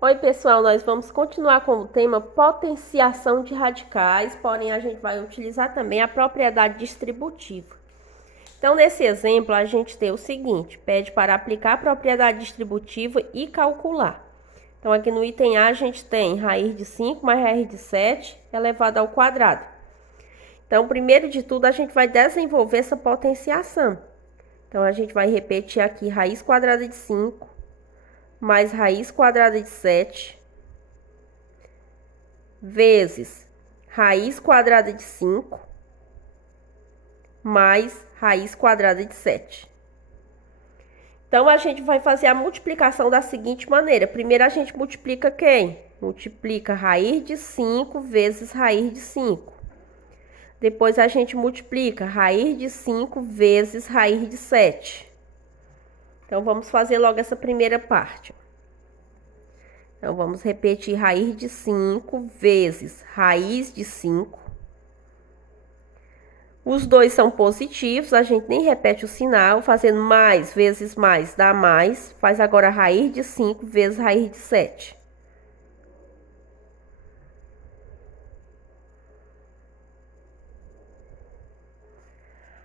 Oi, pessoal, nós vamos continuar com o tema potenciação de radicais, porém a gente vai utilizar também a propriedade distributiva. Então, nesse exemplo, a gente tem o seguinte, pede para aplicar a propriedade distributiva e calcular. Então, aqui no item A, a gente tem raiz de 5 mais raiz de 7 elevado ao quadrado. Então, primeiro de tudo, a gente vai desenvolver essa potenciação. Então, a gente vai repetir aqui raiz quadrada de 5 mais raiz quadrada de 7 vezes raiz quadrada de 5 mais raiz quadrada de 7. Então, a gente vai fazer a multiplicação da seguinte maneira. Primeiro, a gente multiplica quem? Multiplica raiz de 5 vezes raiz de 5. Depois, a gente multiplica raiz de 5 vezes raiz de 7. Então, vamos fazer logo essa primeira parte. Então, vamos repetir raiz de 5 vezes raiz de 5. Os dois são positivos, a gente nem repete o sinal, fazendo mais vezes mais dá mais. Faz agora raiz de 5 vezes raiz de 7.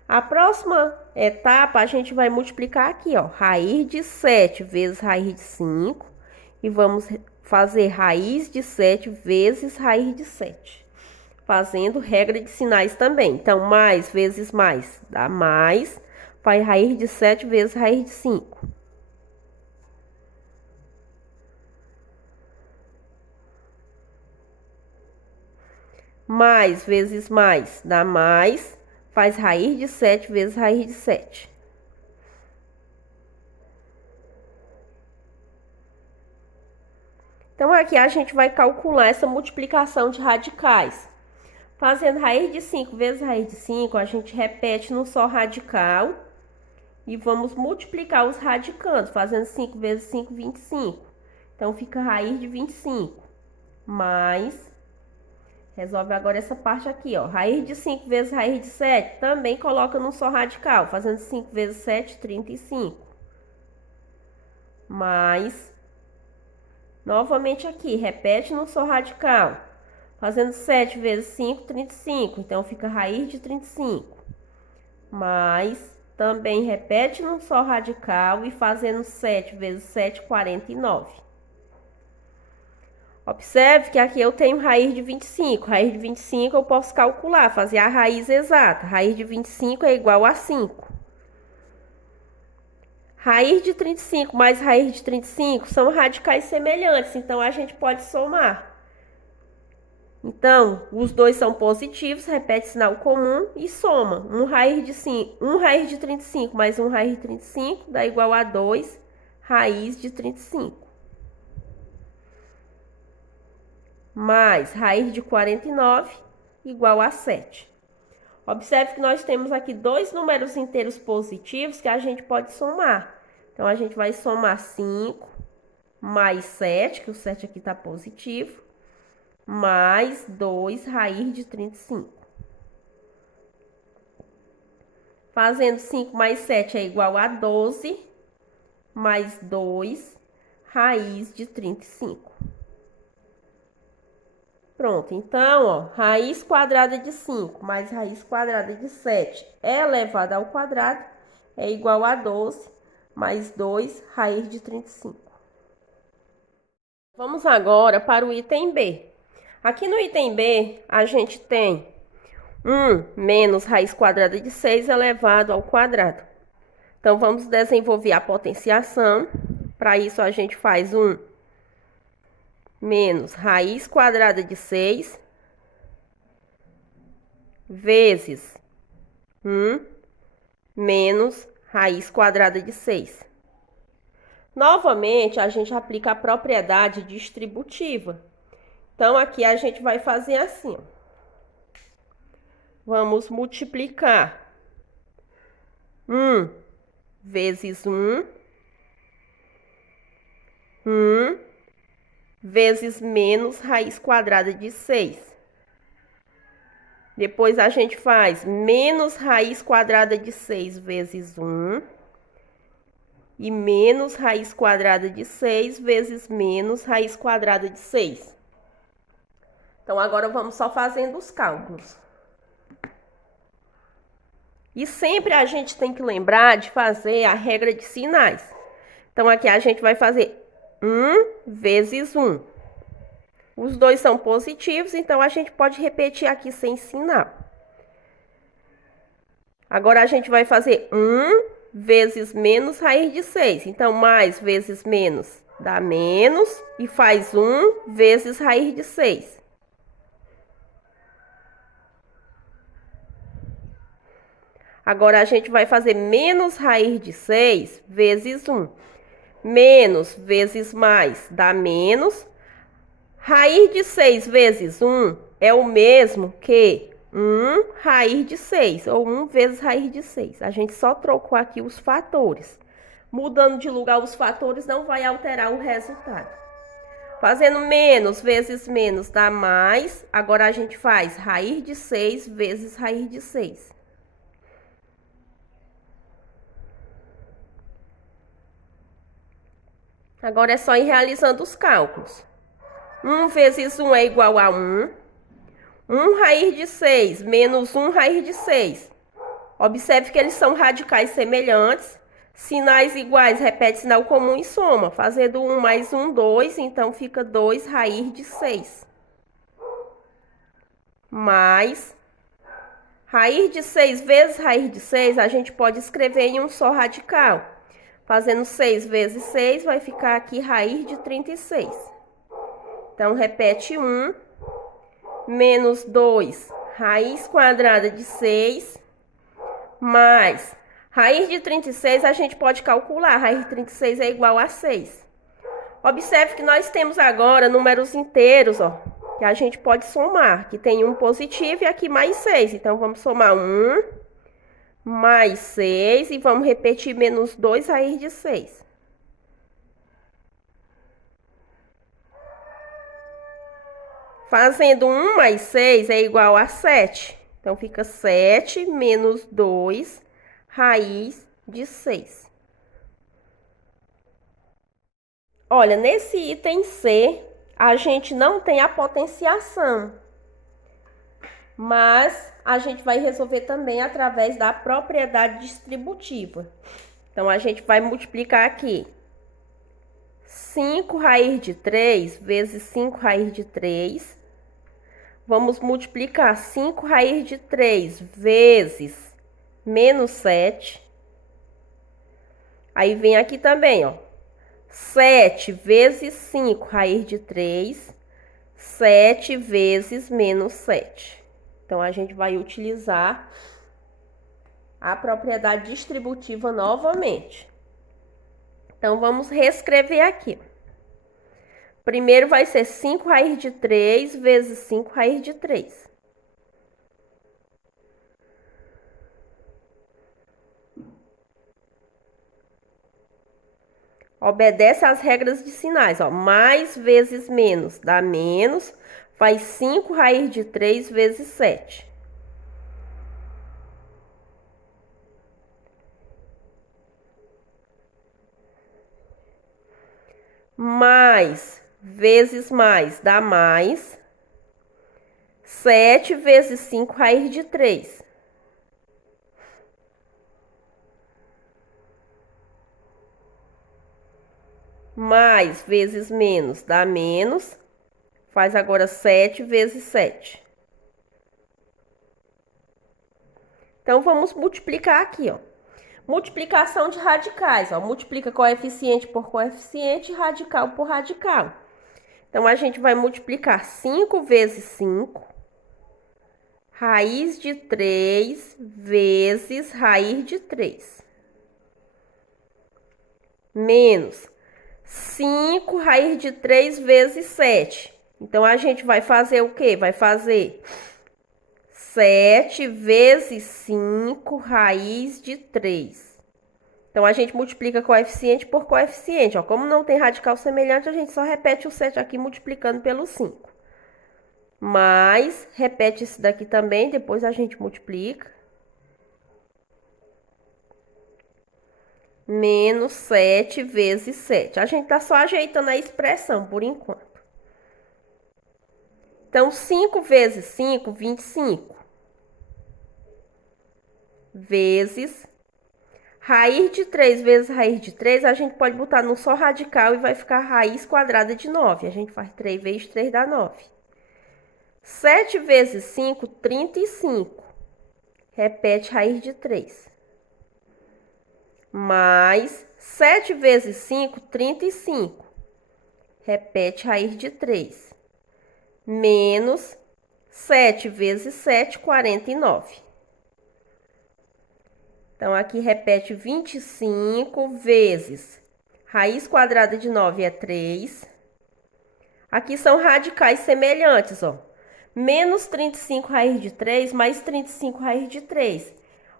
A próxima etapa, a gente vai multiplicar aqui, ó, raiz de 7 vezes raiz de 5. E vamos fazer raiz de 7 vezes raiz de 7. Fazendo regra de sinais também. Então, mais vezes mais dá mais. Faz raiz de 7 vezes raiz de 5. Mais vezes mais dá mais. Faz raiz de 7 vezes raiz de 7. Então, aqui a gente vai calcular essa multiplicação de radicais. Fazendo raiz de 5 vezes raiz de 5, a gente repete num só radical. E vamos multiplicar os radicandos. Fazendo 5 vezes 5, 25. Então, fica raiz de 25. Mais... Resolve agora essa parte aqui, ó. Raiz de 5 vezes raiz de 7, também coloca num só radical. Fazendo 5 vezes 7, 35. Mais... Novamente aqui, repete num só radical. Fazendo 7 vezes 5, 35. Então, fica raiz de 35. Mais, também repete num só radical e fazendo 7 vezes 7, 49. Observe que aqui eu tenho raiz de 25. Raiz de 25 eu posso calcular, fazer a raiz exata. Raiz de 25 é igual a 5. Raiz de 35 mais raiz de 35 são radicais semelhantes, então a gente pode somar. Então, os dois são positivos, repete sinal comum e soma. 1 raiz de 35 mais 1 raiz de 35 dá igual a 2 raiz de 35. Mais raiz de 49 igual a 7. Observe que nós temos aqui dois números inteiros positivos que a gente pode somar. Então, a gente vai somar 5 mais 7, que o 7 aqui está positivo, mais 2 raiz de 35. Fazendo 5 mais 7 é igual a 12, mais 2 raiz de 35. Pronto, então, ó, raiz quadrada de 5 mais raiz quadrada de 7 elevado ao quadrado é igual a 12 mais 2 raiz de 35. Vamos agora para o item B. Aqui no item B, a gente tem 1 menos raiz quadrada de 6 elevado ao quadrado. Então, vamos desenvolver a potenciação. Para isso, a gente faz 1 menos raiz quadrada de 6 vezes 1 menos raiz quadrada de 6. Novamente, a gente aplica a propriedade distributiva. Então, aqui a gente vai fazer assim, ó. Vamos multiplicar 1 vezes 1, 1 vezes menos raiz quadrada de 6. Depois a gente faz menos raiz quadrada de 6 vezes 1, e menos raiz quadrada de 6 vezes menos raiz quadrada de 6. Então, agora vamos só fazendo os cálculos. E sempre a gente tem que lembrar de fazer a regra de sinais. Então, aqui a gente vai fazer 1 vezes 1. Os dois são positivos, então a gente pode repetir aqui sem sinal. Agora, a gente vai fazer 1 vezes menos raiz de 6. Então, mais vezes menos dá menos e faz 1 vezes raiz de 6. Agora, a gente vai fazer menos raiz de 6 vezes 1. Menos vezes mais dá menos. Raiz de 6 vezes 1 é o mesmo que 1 raiz de 6, ou 1 vezes raiz de 6. A gente só trocou aqui os fatores. Mudando de lugar os fatores não vai alterar o resultado. Fazendo menos vezes menos dá mais. Agora, a gente faz raiz de 6 vezes raiz de 6. Agora é só ir realizando os cálculos. 1 vezes 1 é igual a 1. 1 raiz de 6 menos 1 raiz de 6. Observe que eles são radicais semelhantes. Sinais iguais, repete sinal comum e soma. Fazendo 1 mais 1, 2. Então, fica 2 raiz de 6. Mais raiz de 6 vezes raiz de 6, a gente pode escrever em um só radical. Fazendo 6 vezes 6, vai ficar aqui raiz de 36. Então, repete 1, menos 2, raiz quadrada de 6, mais raiz de 36, a gente pode calcular. Raiz de 36 é igual a 6. Observe que nós temos agora números inteiros, ó, que a gente pode somar, que tem um positivo e aqui mais 6. Então, vamos somar 1... mais 6 e vamos repetir menos 2 raiz de 6. Fazendo 1 mais 6 é igual a 7. Então, fica 7 menos 2 raiz de 6. Olha, nesse item C, a gente não tem a potenciação, mas a gente vai resolver também através da propriedade distributiva. Então, a gente vai multiplicar aqui 5 raiz de 3 vezes 5 raiz de 3. Vamos multiplicar 5 raiz de 3 vezes menos 7. Aí, vem aqui também, ó. 7 vezes 5 raiz de 3. 7 vezes menos 7. Então, a gente vai utilizar a propriedade distributiva novamente. Então, vamos reescrever aqui. Primeiro vai ser 5 raiz de 3 vezes 5 raiz de 3. Obedece às regras de sinais, ó. Mais vezes menos dá menos. Faz 5 raiz de 3 vezes 7. Mais vezes mais dá mais. 7 vezes 5 raiz de 3. Mais vezes menos dá menos. Faz agora 7 vezes 7. Então, vamos multiplicar aqui, ó. Multiplicação de radicais, ó. Multiplica coeficiente por coeficiente e radical por radical. Então, a gente vai multiplicar 5 vezes 5. Raiz de 3 vezes raiz de 3. Menos 5 raiz de 3 vezes 7. Então, a gente vai fazer o quê? Vai fazer 7 vezes 5 raiz de 3. Então, a gente multiplica coeficiente por coeficiente. Ó. Como não tem radical semelhante, a gente só repete o 7 aqui multiplicando pelo 5. Mas, repete esse daqui também, depois a gente multiplica. menos 7 vezes 7. A gente tá só ajeitando a expressão por enquanto. Então, 5 vezes 5, 25. Vezes raiz de 3 vezes raiz de 3, a gente pode botar num só radical e vai ficar raiz quadrada de 9. A gente faz 3 vezes 3 dá 9. 7 vezes 5, 35. Repete raiz de 3. Mais 7 vezes 5, 35. Repete raiz de 3. Menos 7 vezes 7, 49. Então, aqui repete 25 vezes raiz quadrada de 9 é 3. Aqui são radicais semelhantes, ó. Menos 35 raiz de 3 mais 35 raiz de 3.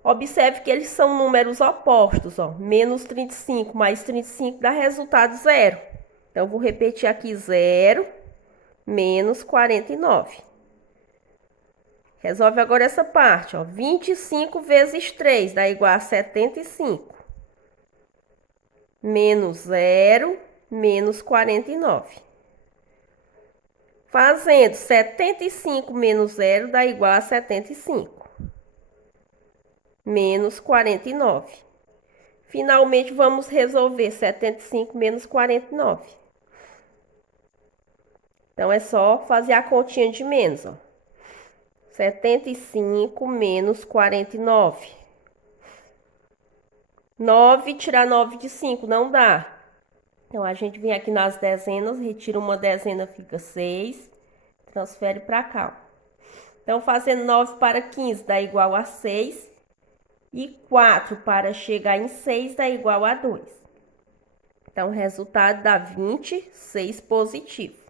Observe que eles são números opostos, ó. Menos 35 mais 35 dá resultado 0. Então, vou repetir aqui 0 menos 49. Resolve agora essa parte, ó. 25 vezes 3 dá igual a 75. Menos 0, menos 49. Fazendo 75 menos 0 dá igual a 75. Menos 49. Finalmente, vamos resolver 75 menos 49. Então, é só fazer a continha de menos, ó. 75 menos 49. 9 tirar 9 de 5 não dá. Então, a gente vem aqui nas dezenas, retira uma dezena, fica 6. Transfere para cá. Então, fazendo 9 para 15 dá igual a 6. E 4 para chegar em 6 dá igual a 2. Então, o resultado dá 26 positivo.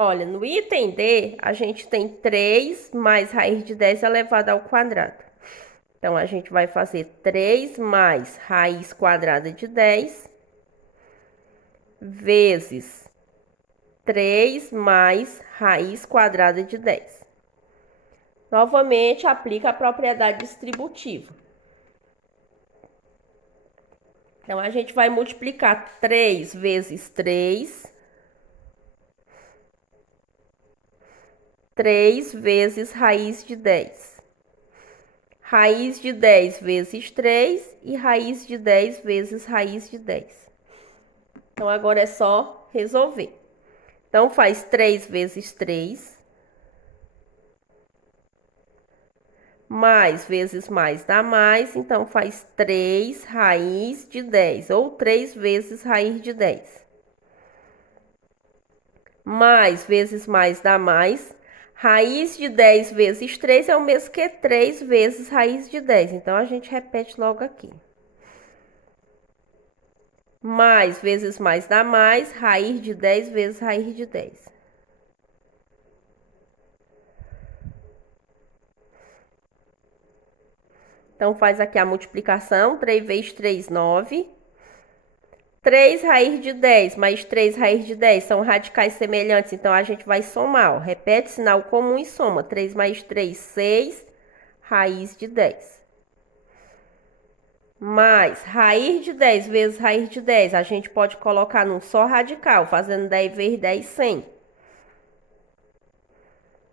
Olha, no item D, a gente tem 3 mais raiz de 10 elevado ao quadrado. Então, a gente vai fazer 3 mais raiz quadrada de 10 vezes 3 mais raiz quadrada de 10. Novamente, aplica a propriedade distributiva. Então, a gente vai multiplicar 3 vezes 3. 3 vezes raiz de 10. Raiz de 10 vezes 3 e raiz de 10 vezes raiz de 10. Então, agora é só resolver. Então, faz 3 vezes 3. Mais vezes mais dá mais. Então, faz 3 raiz de 10. Ou 3 vezes raiz de 10. Mais vezes mais dá mais. Raiz de 10 vezes 3 é o mesmo que 3 vezes raiz de 10. Então, a gente repete logo aqui. Mais vezes mais dá mais. Raiz de 10 vezes raiz de 10. Então, faz aqui a multiplicação. 3 vezes 3, 9. 3 raiz de 10 mais 3 raiz de 10 são radicais semelhantes, então a gente vai somar, ó. Repete sinal comum e soma. 3 mais 3, 6, raiz de 10. Mais raiz de 10 vezes raiz de 10, a gente pode colocar num só radical, fazendo 10 vezes 10, 100.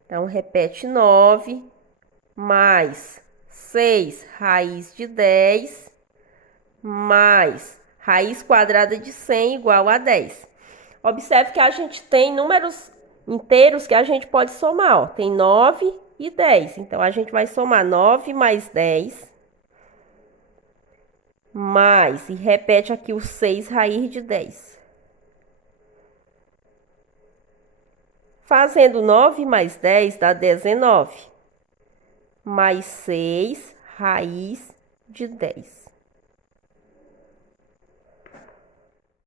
Então, repete 9, mais 6 raiz de 10, mais raiz quadrada de 100 igual a 10. Observe que a gente tem números inteiros que a gente pode somar, ó. Tem 9 e 10. Então, a gente vai somar 9 mais 10. Mais, e repete aqui o 6 raiz de 10. Fazendo 9 mais 10 dá 19. Mais 6 raiz de 10.